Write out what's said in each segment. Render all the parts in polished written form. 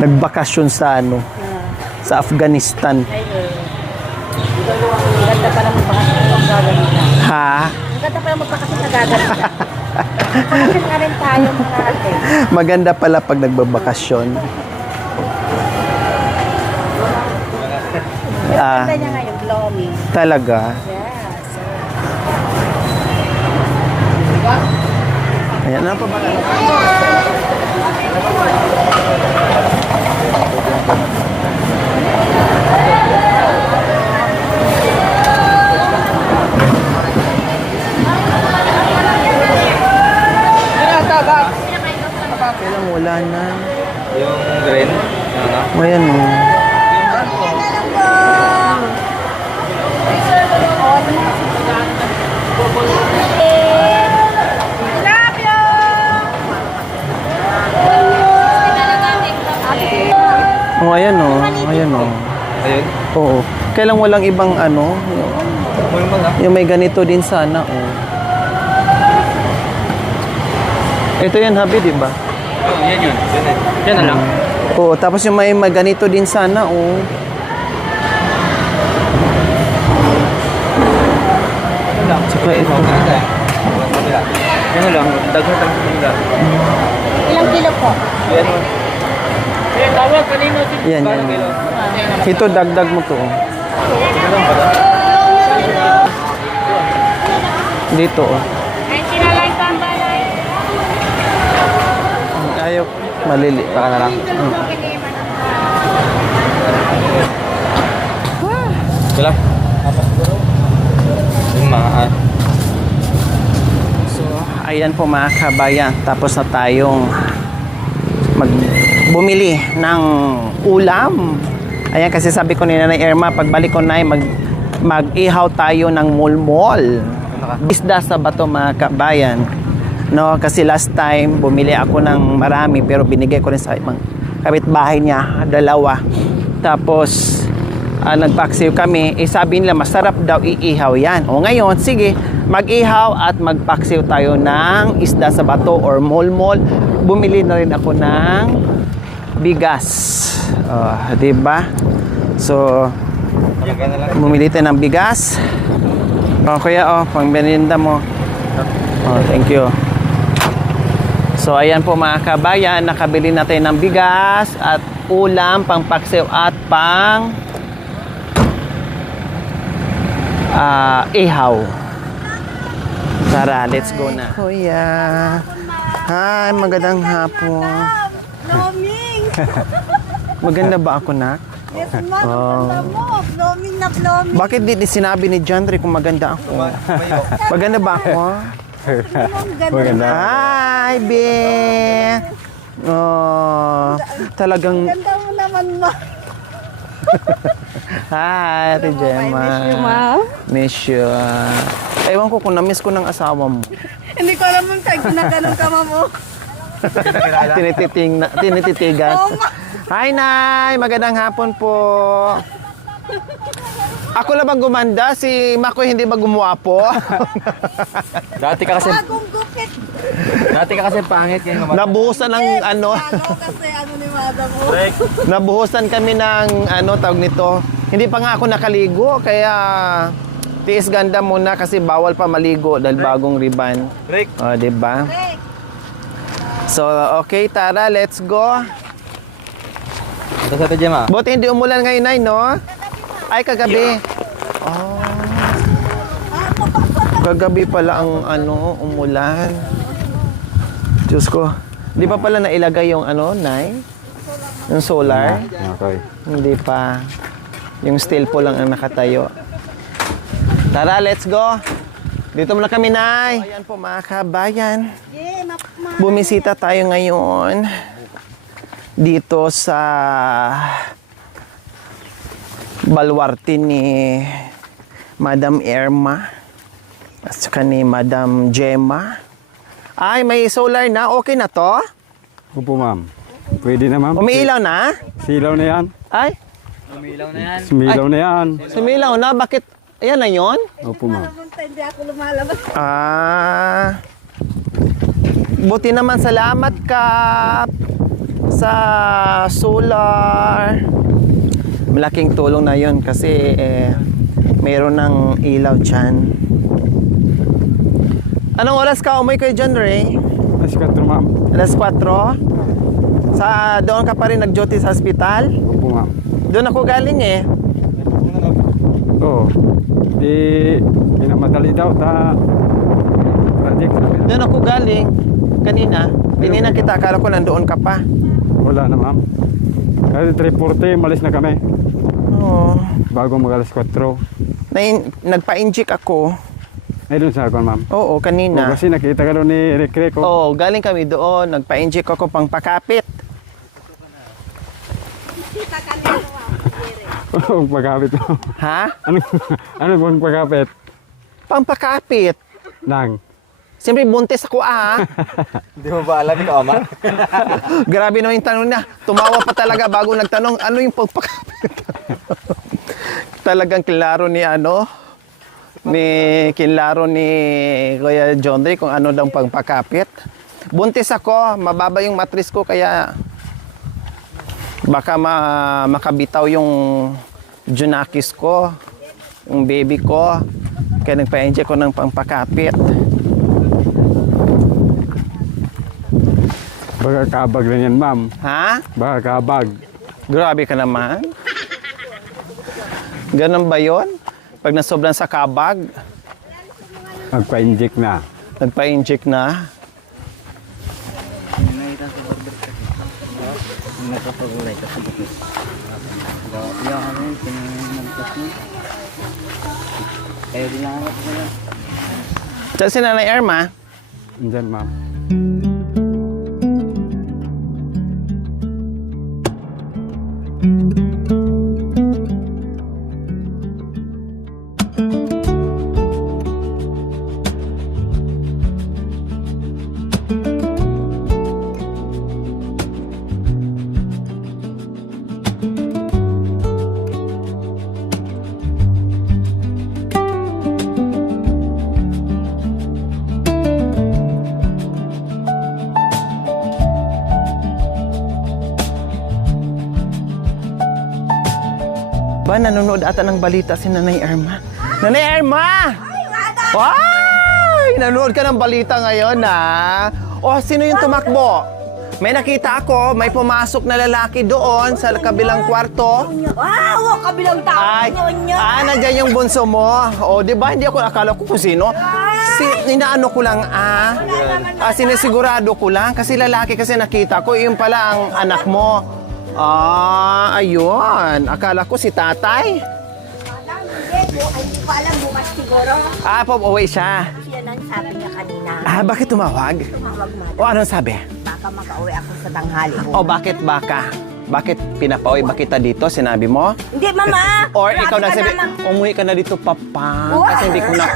Nagbakasyon sa ano, sa Afghanistan. Ganda pa lang magpakasyon sa gaganita. Ha? Ganda pa lang magpakasyon sa gaganita. Magpakasyon nga rin tayo mga ate. Maganda pala pag nagbabakasyon. Ganda niya ngayon, blooming. Talaga. Yes. Ayan, ano pa ba? Kailang wala na. Yung green? Ano? Ayan o. Oh, ayan o. Ayan o. Ayun? Oo. Kailang walang ibang ano. May mga. Yung may ganito din sana o. Ito yan, Habi, di ba? Oh, yan yun. Yan na lang. Oo, tapos yung may ganito din sana, oh. Yan lang. Tsaka ito. Yan na lang. Daghan lang sa kanila. Ilang kilo po? Yan mo. Eh, tawag kanino. Yan, yan. Ito, dagdag mo to, oh. Dito, oh. Ay, sinalay pa ang balay. Ayaw, malili. Baka na lang. Sila. Yung mga So, ayan po mga kabayan. Tapos na tayong bumili ng ulam. Ayan, kasi sabi ko ni Nanay Irma, pagbalik ko na mag-ihaw tayo ng mulmol. Isda sa bato mga kabayan. No, kasi last time bumili ako ng marami pero binigay ko rin sa ibang kapitbahay niya, dalawa. Tapos nagpaksiw kami, sabi nila masarap daw iihaw yan. O ngayon, sige, mag-ihaw at magpaksiw tayo ng isda sa bato or mulmol. Bumili na rin ako ng bigas. Di ba? So, bumili tayo ng bigas. Kuya, pang merienda mo. Thank you. So, ayan po mga kabayan, nakabili na tayo ng bigas at ulam, pang paksiw at pang ihaw. Tara, let's go na. Kuya. Hi, magandang hapon. Blooming! Maganda ba ako, nak? Yes, ma'am. Maganda mo. Blooming na blooming. Bakit di sinabi ni Jandre kung maganda ako? Maganda ba ako? Maganda. Hi, Be! Talagang... Ganda mo naman, ma. Hi, Ate Gemma. Miss you, ma'am. Miss you. Ewan ko kung na-miss ko ng asawa mo. Hindi ko alam kung saan ginaganon ka, ma'am. Tinititigan. Oo, ma. Hi, Nay! Magandang hapon po. Ako lang bang gumanda? Si Mako hindi ba gumuwapo? Dati ka kasi Bagong gupit. pangit yan naman. Nabuhusan ng ano, Kasi ano ni madam mo. nabuhusan kami ng ano tawag nito. Hindi pa nga ako nakaligo kaya tiis ganda muna kasi bawal pa maligo dahil bagong riban. Break. Di ba? So, okay, tara, let's go. Ito sa Tejema. Buti hindi umulan ngayon, Nay, no? Ay, kagabi. Kagabi pala ang ano, umulan. Diyos ko. Di pa pala nailagay yung ano, Nay? Yung solar? Okay. Hindi pa. Yung steel po lang ang nakatayo. Tara, let's go. Dito muna kami, Nay. Ayan po, mga kabayan. Bumisita tayo ngayon dito sa balwarte ni Madam Irma at saka ni Madam Gemma. Ay, may solar na. Okay na to? Opo, ma'am. Pwede na, ma'am. Umiilaw na? Silaw na yan. Ay, Umilaw na yan. Sumilaw na yan. sumilaw na. Bakit? Ayan na yun? Opo, ma'am. Hindi ako lumalabas. Buti naman, salamat, Kap. sa solar. Malaking tulong na yun kasi mayroon ng ilaw dyan. Anong oras ka umuwi kay John Ray? Alas 4 ma'am. Alas 4? Doon ka pa rin nag-duty sa hospital? Opo ma'am. Doon ako galing eh. Oo. Di, minamadali daw ta project. Doon ako galing. Kanina. Tinina kita. Akala ko nandoon ka pa. Wala na ma'am. Kasi 3:40, malis na kami. Oo. Bago mag alas 4. Nagpa-inject ako. Ay doon sa akin ma'am. Oo, kanina. Kasi nakita ka doon ni Rick ko. Oo, galing kami doon. Nagpa-inject ako pang pakapit. Kita ka nila. Ang pagkapit mo. Ha? Ano bang pagkapit? Pang pakapit. Nang. Siyempre, buntis ako Hindi mo ba alam ikaw, ama? Grabe naman yung tanong niya. Tumawa pa talaga bago nagtanong, ano yung pagpakapit? Talagang klaro ni kinlaro ni Kuya John Ray kung ano daw pagpakapit. Buntis ako, mababa yung matris ko kaya baka makabitaw yung junakis ko, yung baby ko. Kaya nagpa-inject ko ng pangpakapit. Baka kabag na yan ma'am. Ha? Baka kabag. Grabe ka naman. Ganun ba yun? Pag nasobran sa kabag, Magpa-inject na. nagpa-inject na. Diyan si Nanay Irma. Diyan ma'am. Ba, nanonood ata ng balita si Nanay Irma. Nanay Irma! Ay! Nanonood ka ng balita ngayon, ha? Oh, sino yung tumakbo? May nakita ako, may pumasok na lalaki doon sa kabilang kwarto. Wow! Kabilang tao. Ay, nandiyan yung bunso mo. O, di ba? Hindi ako akala ko kung sino. Inaano ko lang, sinisigurado ko lang. Kasi lalaki kasi nakita ko, yung pala ang anak mo. Ayun. Akala ko si tatay. Hindi ko alam, bukas siguro. Pauwi siya. Siya nang sabi niya kanina. Bakit tumawag? Tumawag mo. O, anong sabi? Baka makauwi ako sa tanghali. O, bakit baka? Bakit pinapauwi ba kita dito? Sinabi mo? Hindi, mama. Or Grabe ikaw ka nagsabi, naman. umuwi ka na dito, papa. Kasi hindi ko na...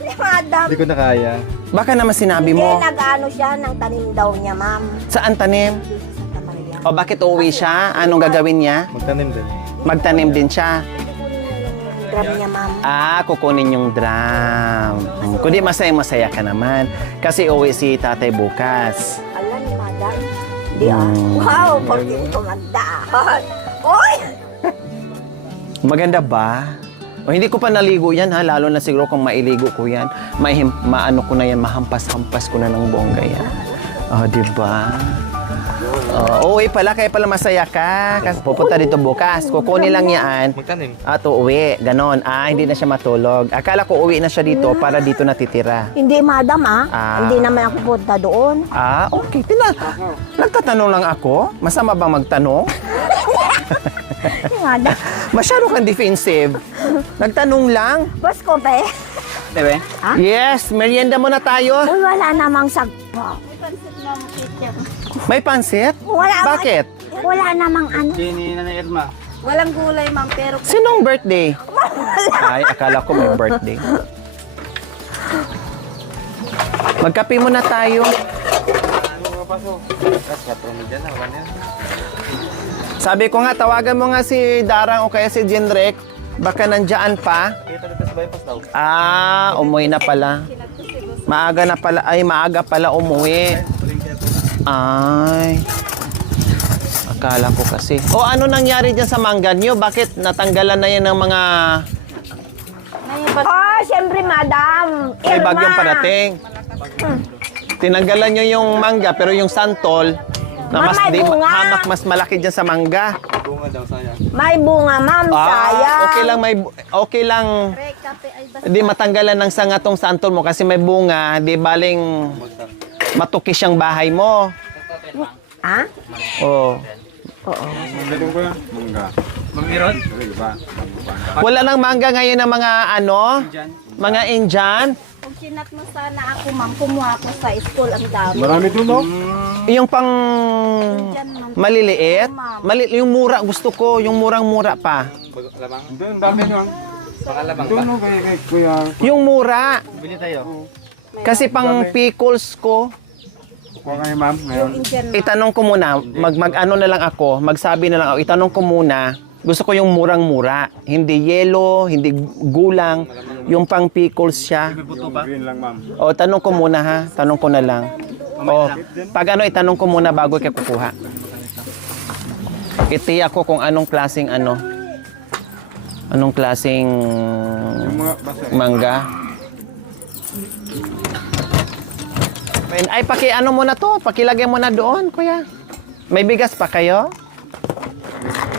Ni madam. Hindi ko na kaya. Baka naman sinabi Hindi, mo. nag-ano siya ng tanim daw niya, ma'am. Saan tanim? Dito sa Santa Maria. O, bakit uuwi siya? Anong gagawin niya? Magtanim din. Magtanim din siya. Grab niya, ma'am. Kukunin yung drum. Kundi masaya ka naman. Kasi uwi si tatay bukas. Alam ni madam. Hindi Wow, pagkin tumandaan. Oy! Maganda ba? O, hindi ko pa naligo yan ha. Lalo na siguro kung mailigo ko yan. Maano ko na yan. Mahampas-hampas ko na ng bongga yan. O, diba? Uwi pala. Kaya pala masaya ka. Kasi pupunta dito bukas. Kukunin lang yan. Magtanim. At uuwi. Ganon. Hindi na siya matulog. Akala ko uwi na siya dito para dito natitira. Hindi, madam, Hindi naman ako punta doon. Okay. Nagtatanong lang ako. Masama bang magtanong? Hindi, madam. Masyado kang defensive. Nagtanong lang. Boss ko, pe. Diba? Yes, merienda muna tayo. Uy, wala namang sagpo. May pansit? Wala. Bakit? Wala namang ano. Sini na Irma. Walang gulay, ma'am, pero... Sinong birthday? Ay, akala ko may birthday. Magkape muna tayo. Sabi ko nga, tawagan mo nga si Darang o kaya si Jenrek. Baka nandyan pa. Umuwi na pala. Maaga pala umuwi. Ay. Kala ko kasi. O ano nangyari dyan sa mangga nyo? Bakit natanggalan na yan ng mga Oh, siyempre, madam. may Irma. bagyong parating? Tinanggalan nyo yung mangga pero yung santol na mas Ma'am, may di bunga. hamak mas malaki dyan sa mangga. Bunga daw, sayang. May bunga, ma'am. Sayang. Okay lang okay lang di matanggalan ng sanga tong santol mo kasi may bunga, di baling matukis yung bahay mo. Ha? Oh. Ganun ko yan. Mangga. Mamiron? Iba. Wala nang mangga ngayon ng mga ano? Mga Indian. Kung sinat mo sana ako, ma'am, kumuha ko sa school ang dami. Marami doon, no? Yung pang Diyan, ma'am. maliliit. Yung mura gusto ko, yung murang-mura pa. Lamang? Doon, dami nyo. Pangalabang Doon, ba? no? Kay Kuya. Yung mura. Bili tayo. Kasi pang pickles ko. Kuha kayo, ma'am. Ngayon. Diyan, ma'am. Itanong ko muna, mag-ano na lang ako, magsabi na lang ako, itanong ko muna, gusto ko yung murang-mura. Hindi yellow, hindi gulang, yung pang pickles siya. Green lang, ma'am. O, tanong ko muna ha, tanong ko na lang. O, pag ano, itanong ko muna bago kayo kukuha. Itiya ko kung anong klaseng ano, anong klaseng Yung mga basa. mangga. Ay, ano mo na to, pakilagay mo na doon, kuya. May bigas pa kayo?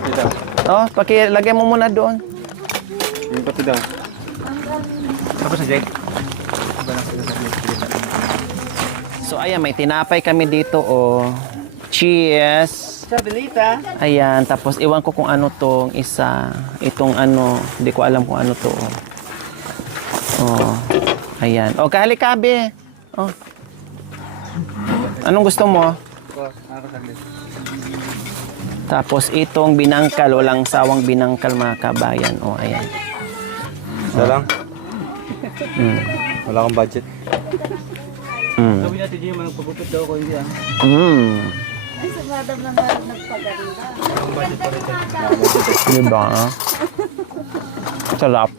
Ito. Oh, pakilagay mo muna doon. Yung pati daw. Tapos na, Jake? So, ayan, may tinapay kami dito, oh. Cheese. Sabelita. Ayan, tapos iwan ko kung ano tong isa. Itong ano, hindi ko alam kung ano to, oh. Oh, ayan. Oh, kahalikabe. Oh. Anong gusto mo? Tapos itong binangkal, walang sawang binangkal mga kabayan. Oh, ayan. Isa lang? Mm. Wala akong budget. Mm. Sabi natin yung mga pagupit daw ko, hindi ah. Mm. Ay, sa madam naman nagpaganda. Diba? Sarap.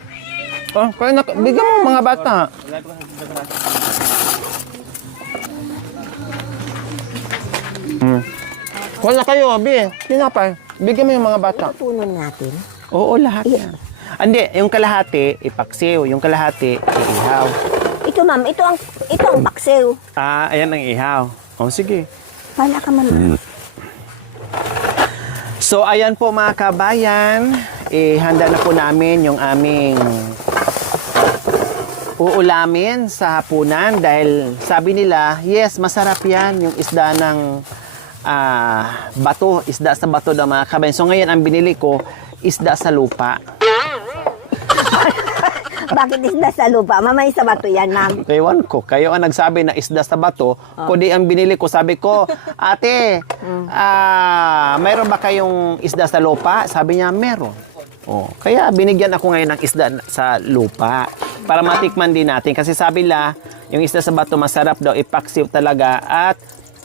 Oh, kaya bigyan mo mga bata. Mm. Wala kayo, Bi. Tinapay. Bigyan mo yung mga bata. Tutunan natin. Oo, lahat yan. Hindi, yung kalahati, ipaksiw. Yung kalahati, iihaw. Ito, ma'am. Ito ang paksiw. Ah, ayan ang ihaw. Oh, sige. Pala ka man, ma'am. So, ayan po mga kabayan. Handa na po namin yung aming uulamin sa hapunan dahil sabi nila, yes, masarap yan yung isda ng bato, isda sa bato ng mga kabayan. So, ngayon ang binili ko, isda sa lupa. Bakit isda sa lupa? Mamay sa bato yan, ma'am. Ewan ko, kayo ang nagsabi na isda sa bato, kundi ang binili ko, sabi ko, ate, mayroon ba kayong isda sa lupa? Sabi niya, meron. Oh, kaya binigyan ako ngayon ng isda sa lupa para matikman din natin. Kasi sabi la, yung isda sa bato masarap daw, ipaksiw talaga at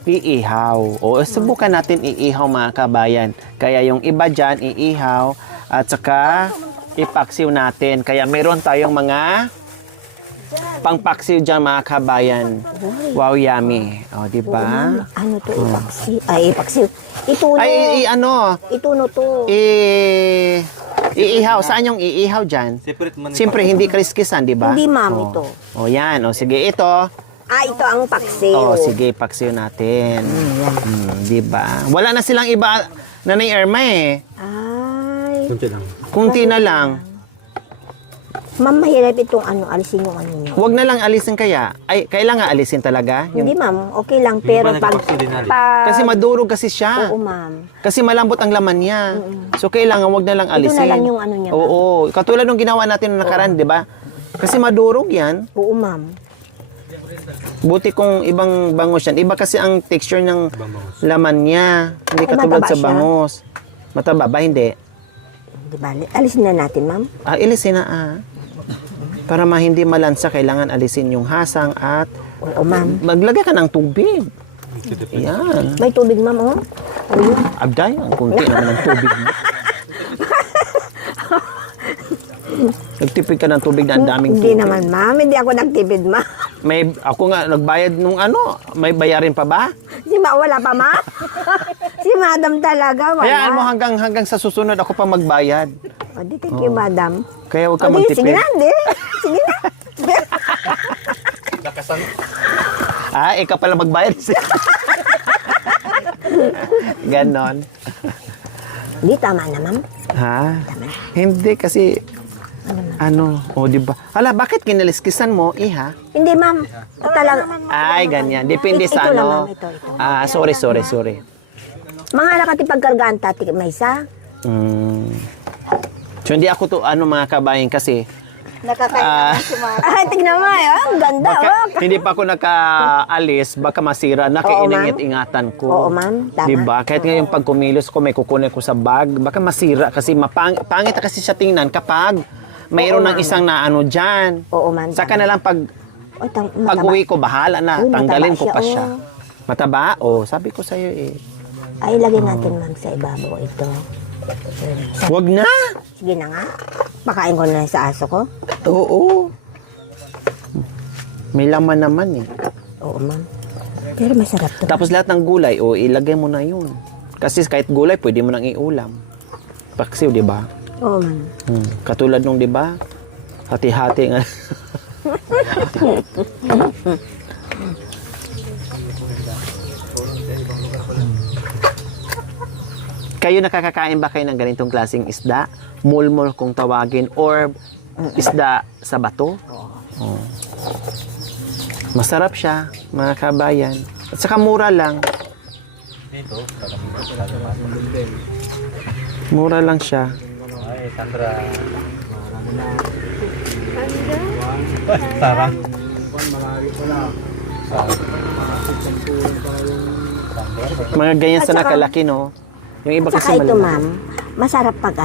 iihaw. O, subukan natin iihaw mga kabayan. Kaya yung iba dyan, iihaw at saka ipaksiw natin. Kaya meron tayong mga pangpaksiw dyan mga kabayan. Wow, yummy. O, di ba? Ano to? Ipaksiw. Ay, ipaksiw. Ituno. Ay, ano? Ituno to. Iihaw. Saan yung iihaw dyan? Separate man. Siyempre, hindi kriskisan, di ba? Hindi, ma'am, O. ito. O, yan. O, sige, ito. Ito ang paksiw. O, sige, paksiw natin. Di ba? Wala na silang iba, Nanay Irma eh. Ay. Kunti lang. Kunti na lang. Ma'am, mahirap itong alisin yung ano niya. Huwag na lang alisin kaya. Ay, kailangan alisin talaga. Hindi, ma'am. Okay lang. Pero ba pag... nagpaksiw din, Ari? Kasi madurog kasi siya. Oo, ma'am. Kasi malambot ang laman niya. So, kailangan wag na lang Ito alisin. na lang yung ano niya, ma'am. Oo. Katulad nung ginawa natin nung nakaraan, di ba? Kasi madurog yan. Oo, ma'am. Buti kung ibang bangos yan. Iba kasi ang texture ng laman niya. Hindi Ay, katulad mataba sa siya? bangos. Mataba ba? Hindi. Di ba? Alisin na natin, ma'am. Ilisin na Para hindi malansa, kailangan alisin yung hasang at Oo, ma'am. maglagay ka ng tubig. Ayan. May tubig, ma'am, oh. Ayun. Abday, ang kunti naman ng tubig mo. Nagtipid ka ng tubig na ang daming Hindi tubig. naman, ma'am. Hindi ako nagtipid, ma'am. Ako nga, nagbayad nung ano, may bayarin pa ba? Si Ma, wala pa, ma? Si madam talaga, wala. Hayaan mo hanggang sa susunod ako pa magbayad. O, di thank you, madam. Kaya huwag ka O, di, sige magtipid. na, di. Sige na. Lakasan. Ikaw pala magbayad. Ganon. Di, tama na, ma'am. Ha? Hindi kasi di ba? Hala, bakit kinaliskisan mo, iha? Hindi, ma'am. Talaga. Ay, ganyan. Depende sa Ito lang, ano. ma'am, ito. Sorry. Mga nakatipagkargaan, tati, may isa. So, hindi ako to, mga kabayan kasi, Nakakain tignan mo, ang ganda, oh. hindi pa ako nakaalis, baka masira na, kaya Oo, ma'am. iningit-ingatan ko. Oo, ma'am. Tama. Diba? Kahit ngayon pag kumilos ko, may kukunin ko sa bag, baka masira kasi pangit kasi siya tingnan kapag mayroon Oo, ng ma'am. isang naano dyan. Oo, ma'am. Saka na lang pag Mataba. uwi ko, bahala na. Uy, Tanggalin mataba ko pa siya, siya. oh. Mataba? Sabi ko sa'yo eh. Ay, lagyan natin, ma'am, sa ibabaw ito. Wag na! Sige na nga. Pakain ko na sa aso ko. Oo. May laman naman eh. Oo, ma'am. Pero masarap to. Tapos lahat ng gulay, ilagay mo na yun. Kasi kahit gulay, pwede mo nang iulam. Paksiw, di ba? Oo, ma'am. Katulad nung, di ba? Hati-hati nga. Kayo nakakakain ba kayo ng ganitong klaseng isda? Mulmol kung tawagin or isda sa bato? Oo. Masarap siya, mga kabayan. At saka mura lang. Mura lang siya. Ay, Sandra. Sarang. Mga ganyan At sa saka- nakalaki, no? Yung iba At kasi saka ito, malaki. ma'am, masarap pag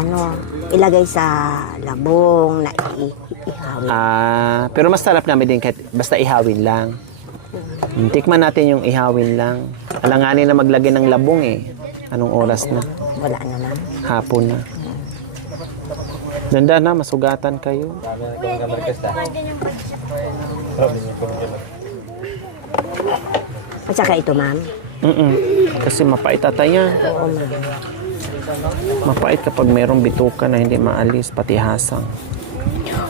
ilagay sa labong na ihawin. Pero mas sarap namin din kahit basta ihawin lang. Tikman natin yung ihawin lang. Alanganin na maglagay ng labong eh. Anong oras na? Wala na, ma'am. Hapon na. Ganda na, masugatan kayo. At saka ito, ma'am. Kasi mapait ata yan. Oo, ma'am. Mapait kapag mayroong bituka na hindi maalis, pati hasang.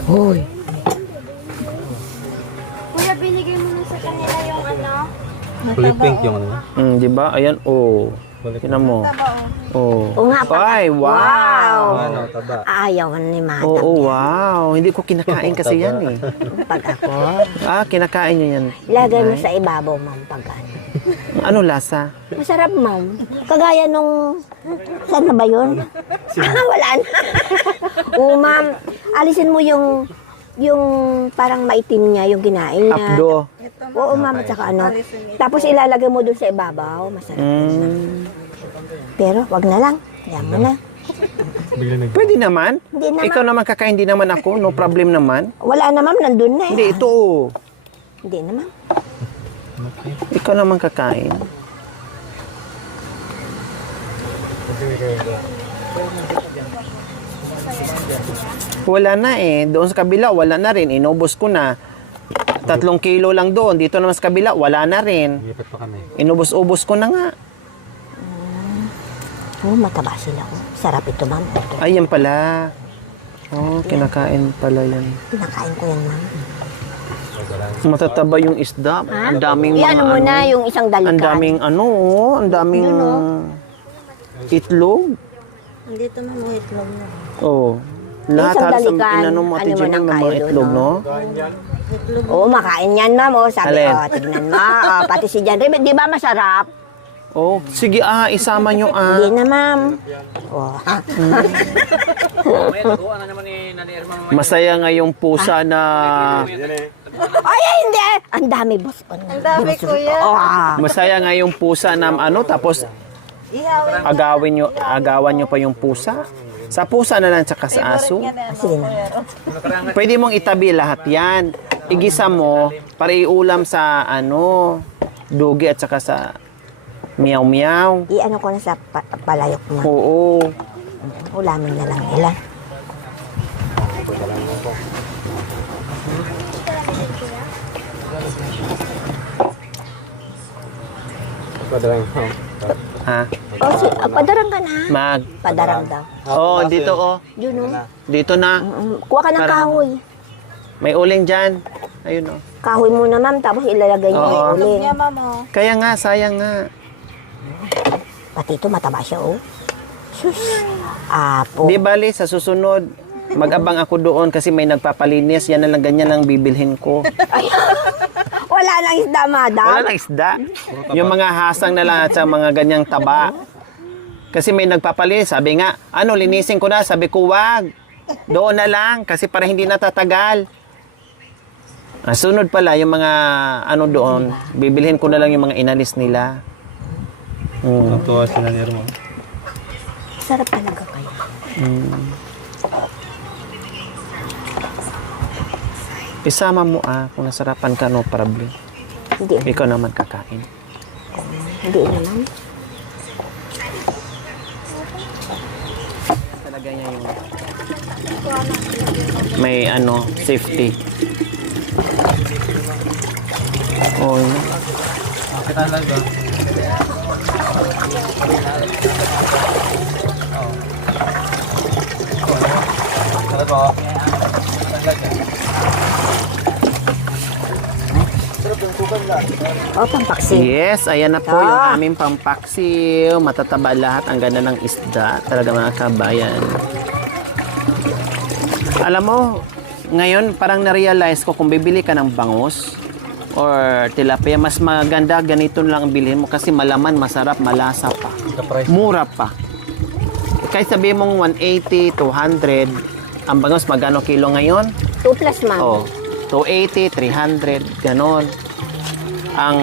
Hoy. Kuya, binigay mo na sa kanila yung Kulay pink yung ano. Di ba? Ayan, Tingnan mo. Oo nga, Ay, wow. Ano, taba. Ayawan ni madam. Oo, wow. Hindi ko kinakain kasi yan eh. Pag ako, Kinakain niyo yan. lagay mo sa ibabaw, ma'am, pag Ano lasa? Masarap, ma'am. Kagaya nung... Saan na ba yun? Wala na. Oo, ma'am. Alisin mo yung parang maitim niya, yung kinain niya. Apdo. Oo, ma'am. At saka Tapos ilalagay mo dun sa ibabaw. Masarap. Pero, wag na lang. Yan mo na. Pwede naman. Hindi naman. Ikaw naman kakain, hindi naman ako. No problem naman. Wala na, ma'am. Nandun na eh. Hindi, ito. Hindi na, ma'am. Ikaw naman kakain. Wala na eh. Doon sa kabila, wala na rin. Inubos ko na. 3 kilo lang doon. Dito naman sa kabila, wala na rin. Lipat pa kami. Inubos-ubos ko na nga. Oo, mataba sila. Sarap ito, ma'am. Ito. Ayan pala. Kinakain pala yan. Pinakain ko yan, ma'am. Matataba yung isda. Ang daming mga Iyan mo na yung isang dalikan. Ang daming ang daming itlog. Dito na mo itlog mo. Lahat Isang halos ang dalikan, inano mo, Ate ano mo Jenny, ng may mga kayo itlog, doon, no? Oo, makain yan, ma'am. Sabi, Alin? tignan mo. Pati si Jan Rim, di ba masarap? Sige, isama nyo, Hindi na, ma'am. Masaya nga yung pusa na... Ay, hindi. Ang dami, boss. Ang dami, kuya. Masaya nga yung pusa na tapos agawan nyo pa yung pusa. Sa pusa na lang tsaka sa aso. Sige na. Pwede mong itabi lahat yan. Igisa mo para iulam sa dugi at saka sa meow-meow. I-ano ko na sa palayok mo. Oo. Ulamin na lang nila. Padrang. Ha? Padarang ka na. Mag... Padarang daw. Oh, dito oh. Yun o. Dito na. Kuha ka ng Parang- kahoy. May uling dyan. Ayun oh. Kahoy muna, ma'am, tapos ilalagay niyo Oo. yung uling. Niya, mama. Kaya nga, sayang nga. Pati ito, mataba siya, oh. Sus. Apo. Di bali, sa susunod, mag-abang ako doon kasi may nagpapalinis. Yan na lang, ganyan lang bibilhin ko. Wala nang isda, madam. Wala lang isda. Yung mga hasang na lang at sa mga ganyang taba. Kasi may nagpapalinis. Sabi nga, ano, linisin ko na. Sabi ko, wag. Doon na lang kasi para hindi natatagal. Sunod pala, yung mga ano doon, bibilhin ko na lang yung mga inalis nila. Natuwa sila ni Irma. Sarap talaga kayo. Isama mo kung nasarapan ka, no problem. Hindi. Ikaw naman kakain. Hindi naman. Talaga niya yung may ano, safety. Oh, yun. Bakit talaga? Ano ba? O, pampaksi. Yes, ayan na po Ah. yung aming pampaksiw. Matataba lahat. Ang ganda ng isda. Talaga mga kabayan. Alam mo, ngayon parang na-realize ko kung bibili ka ng bangus or tilapia, mas maganda ganito lang ang bilhin mo kasi malaman, masarap, malasa pa. Ka-price. Mura pa. Kahit sabihin mong 180, 200, ang bangus magano kilo ngayon? 2 plus, ma'am. Oh, 280, 300, ganon. Ang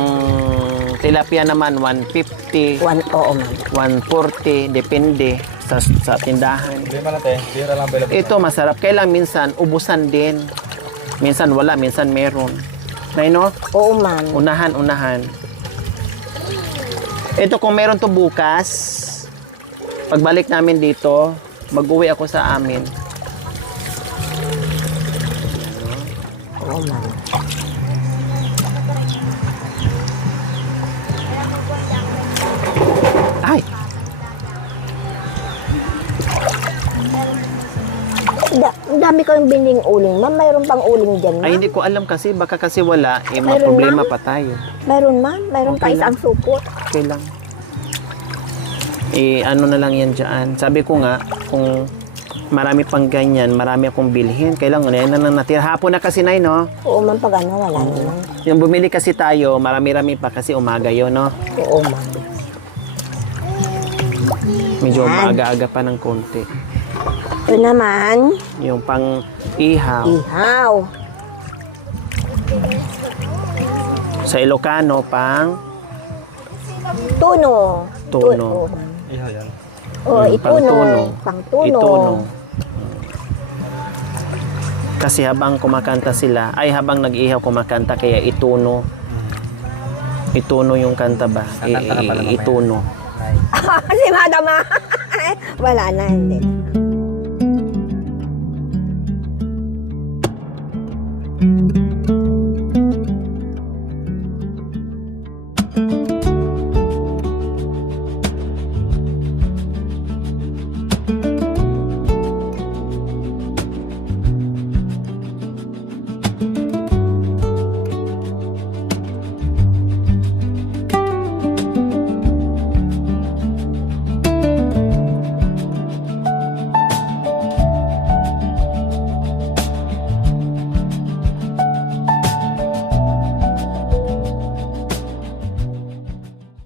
tilapia naman 150, 1, oo, ma'am. 140, depende sa tindahan. Hindi man natin. Bira lang available. Ito masarap. Kailang minsan ubusan din. Minsan wala, minsan meron. Nay no? Oo, ma'am. Unahan. Ito kung meron to bukas, pagbalik namin dito, mag-uwi ako sa amin. Oo, ma'am. Ay, Ang dami ko yung biling uling, ma'am. Mayroon pang uling dyan, ay ma'am. hindi ko alam kasi baka kasi wala, may Meron, problema ma'am? pa tayo. Mayroon, ma'am. Mayroon pa Okay isang supot. Okay lang. Ano na lang yan dyan. Sabi ko nga, kung marami pang ganyan, marami akong bilhin. Kailangan yan na lang natira. Hapon na kasi, Nay, no? Oo, ma'am. Pag ano, wala naman. Yung bumili kasi tayo, marami-rami pa kasi umaga yun, no? Oo, ma'am. Medyo Yan. maaga-aga pa ng konti. Ito naman, Yung pang ihaw. ihaw. Sa Ilocano, pang Tuno. Tuno. Oo, ma'am. Iha yan. Oo, ituno. pang-tuno. Pang-tuno. Ituno. Kasi habang kumakanta sila, ay habang nag-ihaw kumakanta, kaya ituno. Ituno yung kanta ba? Kakanta na pala mamaya. Ituno. Si madam, ah. Wala na, hindi.